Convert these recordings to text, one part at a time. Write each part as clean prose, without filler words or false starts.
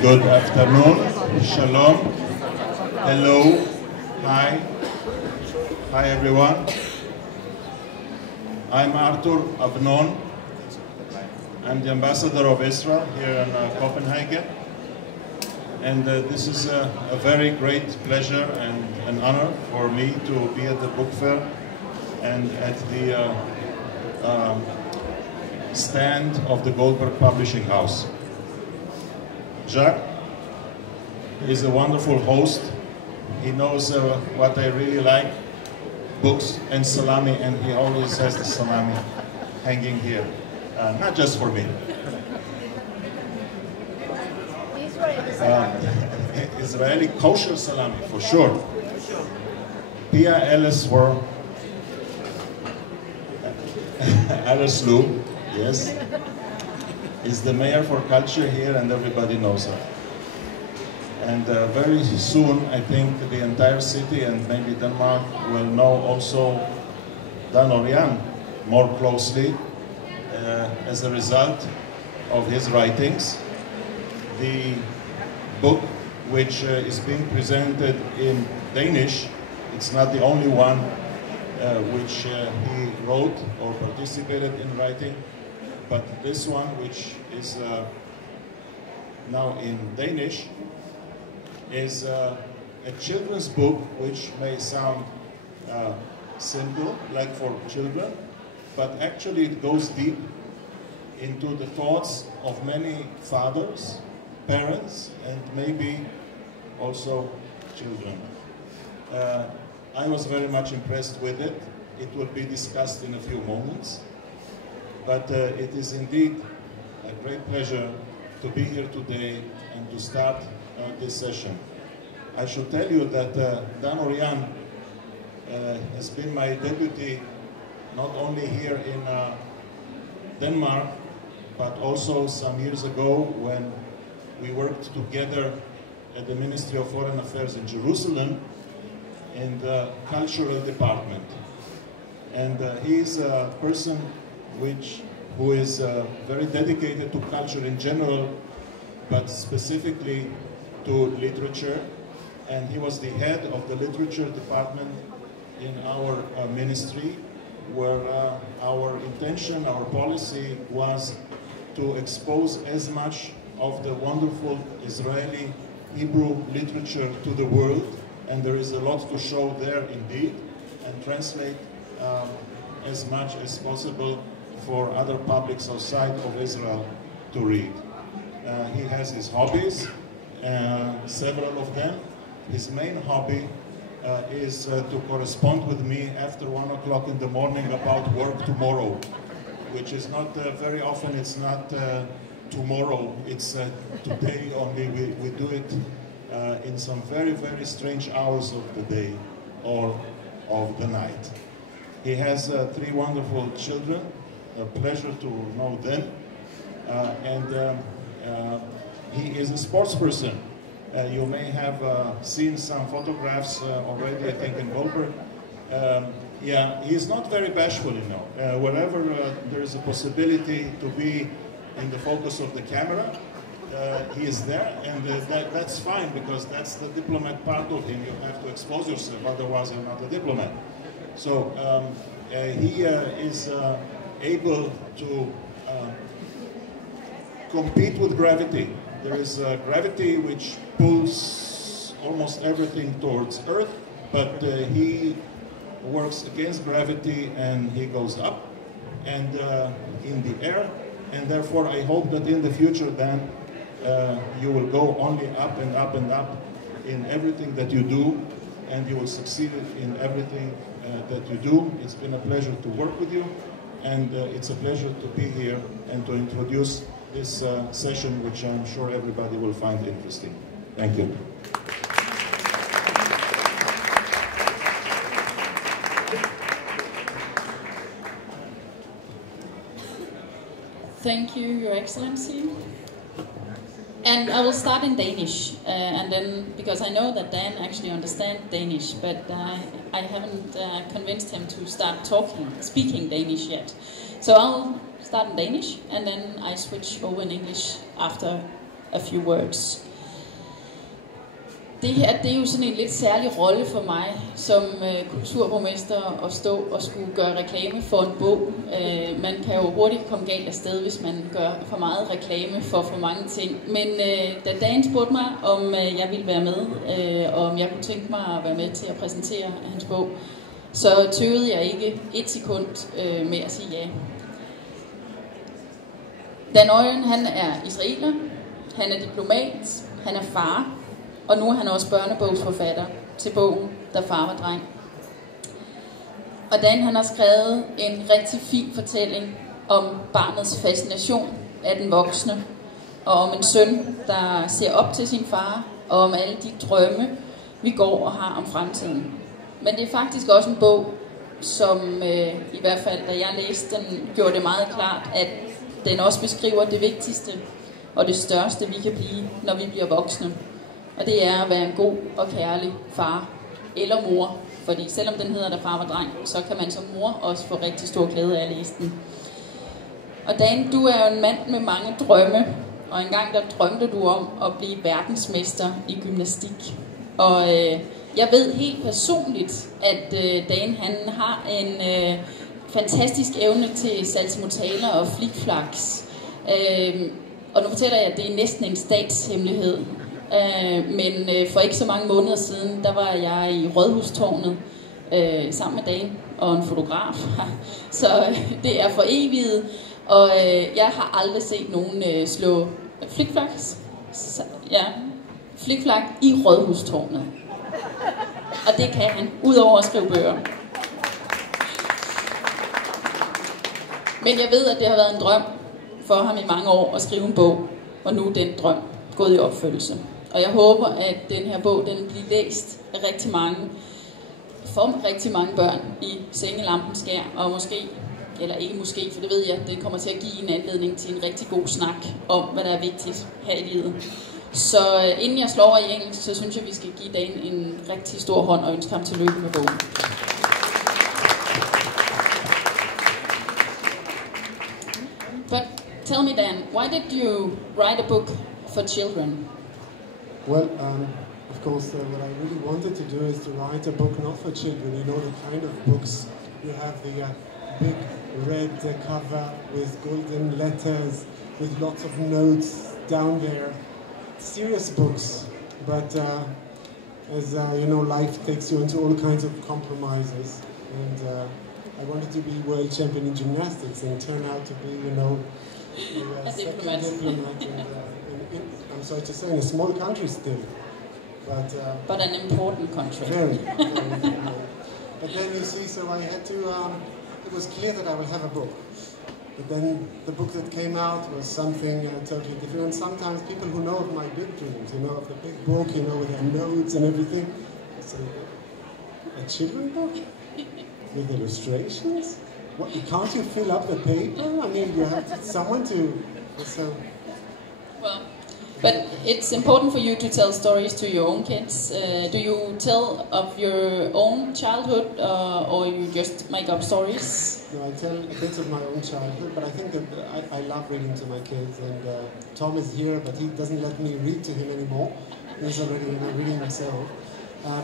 Good afternoon, shalom, hello, hi everyone. I'm Arthur Avnon. I'm the ambassador of Israel here in Copenhagen. And this is a very great pleasure and an honor for me to be at the book fair and at the stand of the Goldberg Publishing House. Jacques is a wonderful host. He knows what I really like, books and salami, and he always has the salami hanging here, not just for me. Israeli kosher salami, for sure. Pia Ellis-Wur, Ellis-Lu, yes, is the mayor for culture here, and everybody knows her. And very soon, I think the entire city and maybe Denmark will know also Dan Oryan more closely as a result of his writings. The book, which is being presented in Danish, it's not the only one which he wrote or participated in writing, but this one, which is now in Danish, is a children's book which may sound simple, like for children, but actually it goes deep into the thoughts of many fathers, parents, and maybe also children. I was very much impressed with it. It will be discussed in a few moments. But it is indeed a great pleasure to be here today and to start this session. I should tell you that Dan Oryan has been my deputy not only here in Denmark, but also some years ago when we worked together at the Ministry of Foreign Affairs in Jerusalem in the cultural department. And he is a person who is very dedicated to culture in general, but specifically to literature. And he was the head of the literature department in our ministry, where our intention, our policy was to expose as much of the wonderful Israeli Hebrew literature to the world. And there is a lot to show there indeed, and translate as much as possible for other publics outside of Israel to read. He has his hobbies, several of them. His main hobby is to correspond with me after 1 o'clock in the morning about work tomorrow, which is not very often, it's not tomorrow, it's today only. We do it in some very, very strange hours of the day or of the night. He has 3 wonderful children, a pleasure to know them, and he is a sports person. You may have seen some photographs already, I think, in Goldberg. Yeah, he is not very bashful, you know. Wherever there is a possibility to be in the focus of the camera, he is there, and that's fine, because that's the diplomat part of him. You have to expose yourself, otherwise you're not a diplomat. So he is able to compete with gravity. There is gravity which pulls almost everything towards Earth, but he works against gravity and he goes up and in the air, and therefore I hope that in the future then you will go only up and up and up in everything that you do, and you will succeed in everything that you do. It's been a pleasure to work with you, and it's a pleasure to be here and to introduce this session, which I'm sure everybody will find interesting. Thank you. Thank you, Your Excellency. And I will start in Danish, and then, because I know that Dan actually understands Danish, but I haven't convinced him to start speaking Danish yet. So I'll start in Danish, and then I switch over in English after a few words. Det her, det er jo sådan en lidt særlig rolle for mig som kulturborgmester at stå og skulle gøre reklame for en bog. Man kan jo hurtigt komme galt afsted, hvis man gør for meget reklame for mange ting. Men da Dan spurgte mig, om jeg ville være med, og om jeg kunne tænke mig at være med til at præsentere hans bog, så tøvede jeg ikke et sekund med at sige ja. Dan Oryan, han er israeler, han er diplomat, han er far, og nu er han også børnebogsforfatter til bogen, Da far var dreng. Og Dan, han har skrevet en rigtig fin fortælling om barnets fascination af den voksne, og om en søn, der ser op til sin far, og om alle de drømme, vi går og har om fremtiden. Men det er faktisk også en bog, som i hvert fald, da jeg læste den, gjorde det meget klart, at den også beskriver det vigtigste og det største, vi kan blive, når vi bliver voksne. Og det er at være en god og kærlig far eller mor. Fordi selvom den hedder Da far var dreng, så kan man som mor også få rigtig stor glæde af at læse den. Og Dan, du er jo en mand med mange drømme. Og engang der drømte du om at blive verdensmester i gymnastik. Og jeg ved helt personligt, at Dan han har en fantastisk evne til saltomortaler og flikflaks. Og nu fortæller jeg, at det er næsten en statshemmelighed. Men for ikke så mange måneder siden, der var jeg i Rådhustårnet sammen med Dan og en fotograf. Så det er for evigt, og jeg har aldrig set nogen slå flikflak i Rådhustårnet. Og det kan han, udover at skrive bøger. Men jeg ved, at det har været en drøm for ham i mange år at skrive en bog, og nu er den drøm gået i opfyldelse. Og jeg håber, at den her bog den bliver læst af rigtig mange børn i sengelampens skær, og måske, eller ikke måske, for det ved jeg, det kommer til at give en anledning til en rigtig god snak om, hvad der er vigtigt her i livet. Så inden jeg slår over i engelsk, så synes jeg, vi skal give Dan en rigtig stor hånd og ønske ham tillykke med bogen. But tell me, Dan, why did you write a book for children? Well, of course, what I really wanted to do is to write a book not for children. You know, the kind of books you have the big red cover with golden letters, with lots of notes down there. Serious books, but as you know, life takes you into all kinds of compromises. And I wanted to be world champion in gymnastics, and turn out to be, you know, a second diplomat. And I'm sorry to say, in a small country still, but an important country. Very, very important. But then you see, so I had to. It was clear that I will have a book, but then the book that came out was something totally different. And sometimes people who know of my big dreams, you know, of the big book, you know, with their notes and everything, say, a children's book with illustrations? What? Can't you fill up the paper? I mean, you have someone to. So. Well, but it's important for you to tell stories to your own kids. Do you tell of your own childhood, or you just make up stories? No, I tell a bit of my own childhood, but I think that I love reading to my kids. And Tom is here, but he doesn't let me read to him anymore. He's already, you know, reading himself.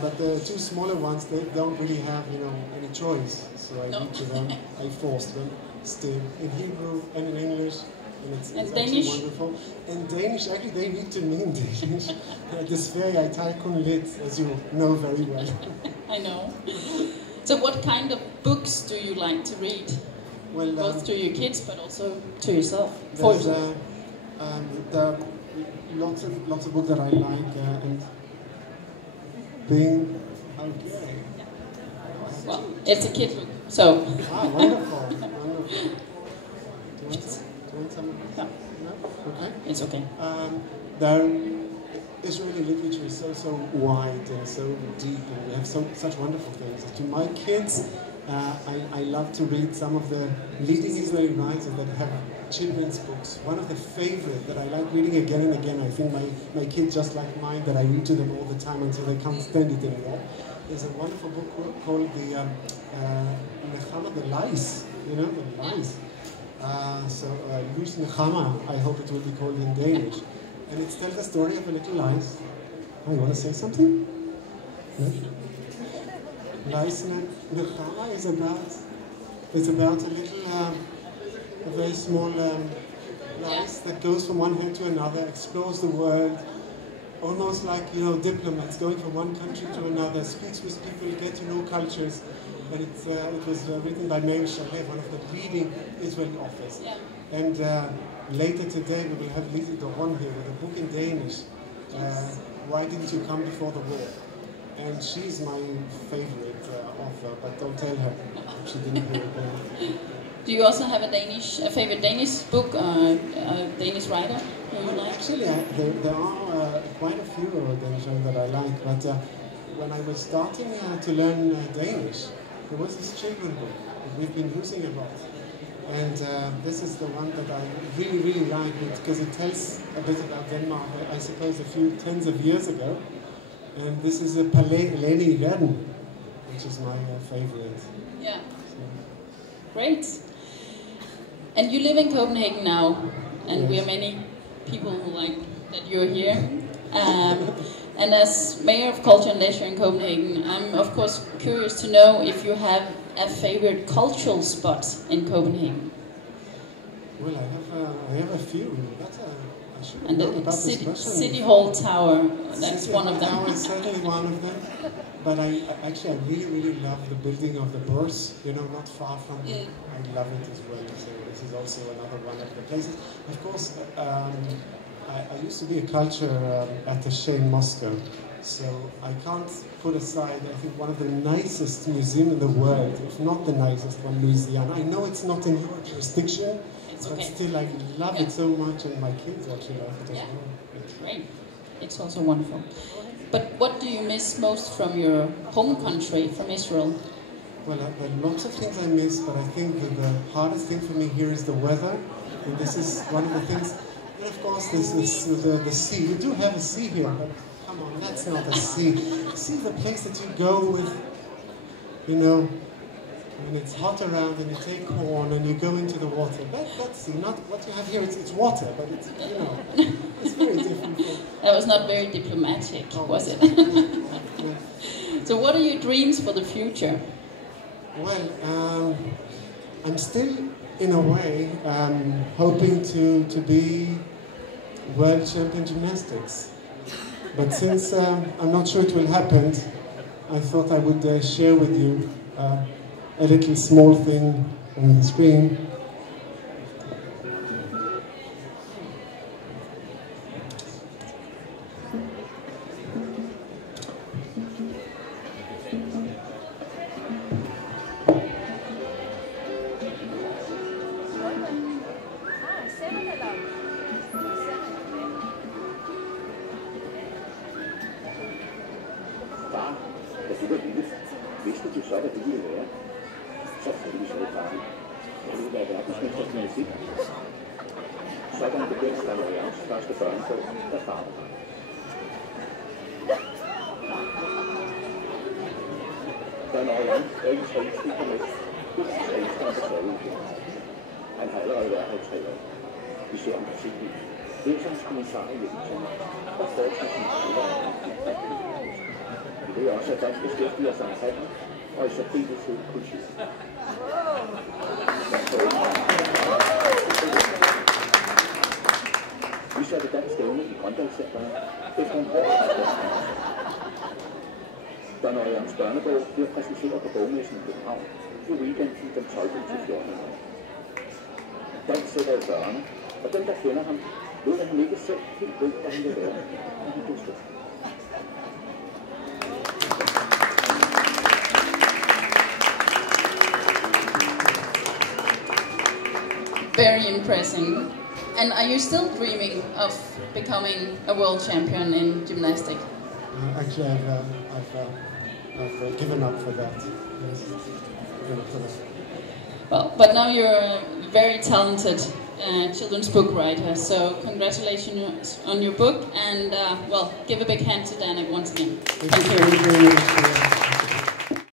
But the two smaller ones, they don't really have, you know, any choice. So I read to them. I force them still in Hebrew and in English. And it's Danish? Wonderful. And Danish, actually, they read to me in Danish. Desværre, jeg tager kun lidt, as you know very well. I know. So what kind of books do you like to read? Well, both to your kids, but also to yourself. There are lots of books that I like, and being okay. Well, it's a kid book, so. Wonderful, wonderful. Do you want some? No. No? Okay. It's okay. Israeli literature is so wide and so deep, and we have such wonderful things. To my kids, I love to read some of the leading Israeli writers that have children's books. One of the favorite that I like reading again and again, I think my kids just like mine, that I read to them all the time until they can't stand it anymore, is a wonderful book called the Lies, you know, the Lies. Luz Nechama, I hope it will be called in Danish. And it tells the story of a little lice Oh, you want to say something? No? Leisner is about a little, a very small lice that goes from one head to another, explores the world, almost like, you know, diplomats going from one country to another, speaks with people, get to know cultures. And it was written by Meir Shalev, one of the leading Israeli authors. Yeah. And later today we will have Lizzie Doron here with a book in Danish, Why Didn't You Come Before the War? And she's my favorite author, but don't tell her she didn't hear it. Do you also have a favorite Danish book, a Danish writer who you like? Actually, there are quite a few Danish writers that I like, but when I was starting to learn Danish, there was this children's book that we've been using a lot. And this is the one that I really, really like because it tells a bit about Denmark, I suppose a few tens of years ago. And this is a Palais Alene i Verden, which is my favorite. Yeah. Great. And you live in Copenhagen now, and yes. we are many people who like that you're here. And as Mayor of Culture and Leisure in Copenhagen, I'm of course curious to know if you have a favorite cultural spot in Copenhagen. Well, I have a few. And the City Hall Tower, that's one of them. City Hall Tower is certainly one of them. But I really, really love the building of the Bourse, you know, not far from here. I love it as well. So this is also another one of the places. Of course, I used to be a culture attaché in Moscow. So I can't put aside, I think, one of the nicest museums in the world, if not the nicest one, Louisiana. I know it's not in your jurisdiction, but still I love it so much, and my kids actually love it as well. Great. It's also wonderful. But what do you miss most from your home country, from Israel? Well, there are lots of things I miss, but I think that the hardest thing for me here is the weather. And this is one of the things. And of course, this is the sea. We do have a sea here, but come on, that's not a sea. See the place that you go with, you know, when it's hot around and you take corn and you go into the water. That's not what you have here. It's water, but it's, you know, it's very different. That was not very diplomatic, was it? Yeah. So what are your dreams for the future? Well, I'm still, in a way, hoping to be world champion gymnastics. But since I'm not sure it will happen, I thought I would share with you a little small thing on the screen. Vidste du så, hvad det ville være? Så selvfølgelig så det bare. Det ville være verdensmester i gymnastik. Sådan begyndte Dan Oryans første børnebog, der farver ham. Dan Oryan er ikke træningsstil på mest. Det er træningsstand på taget. Han har allerede været her i 3 år. Vi ser ham på TV. Læser hans kommentarer i hjemmesiden. Og foretager sin andre. Det er også, at dansk beskæftiger sig med handel, og i særdeleshed kultur. Vi satte dansk evne i Grøndalscenteret efter en hård arbejdsplads. Dan Oryans børnebog bliver præsenteret på bogmessen i København i weekenden den 12. til 14. Dan sætter i børne, og dem, der kender ham, ved, at han ikke selv helt ved, hvad han vil være, når han bliver stor. Very impressive. And are you still dreaming of becoming a world champion in gymnastics? Actually, I've given up for that. Yes, given up for that. Well, but now you're a very talented children's book writer. So congratulations on your book, and well, give a big hand to Dan once again. Thank you very much.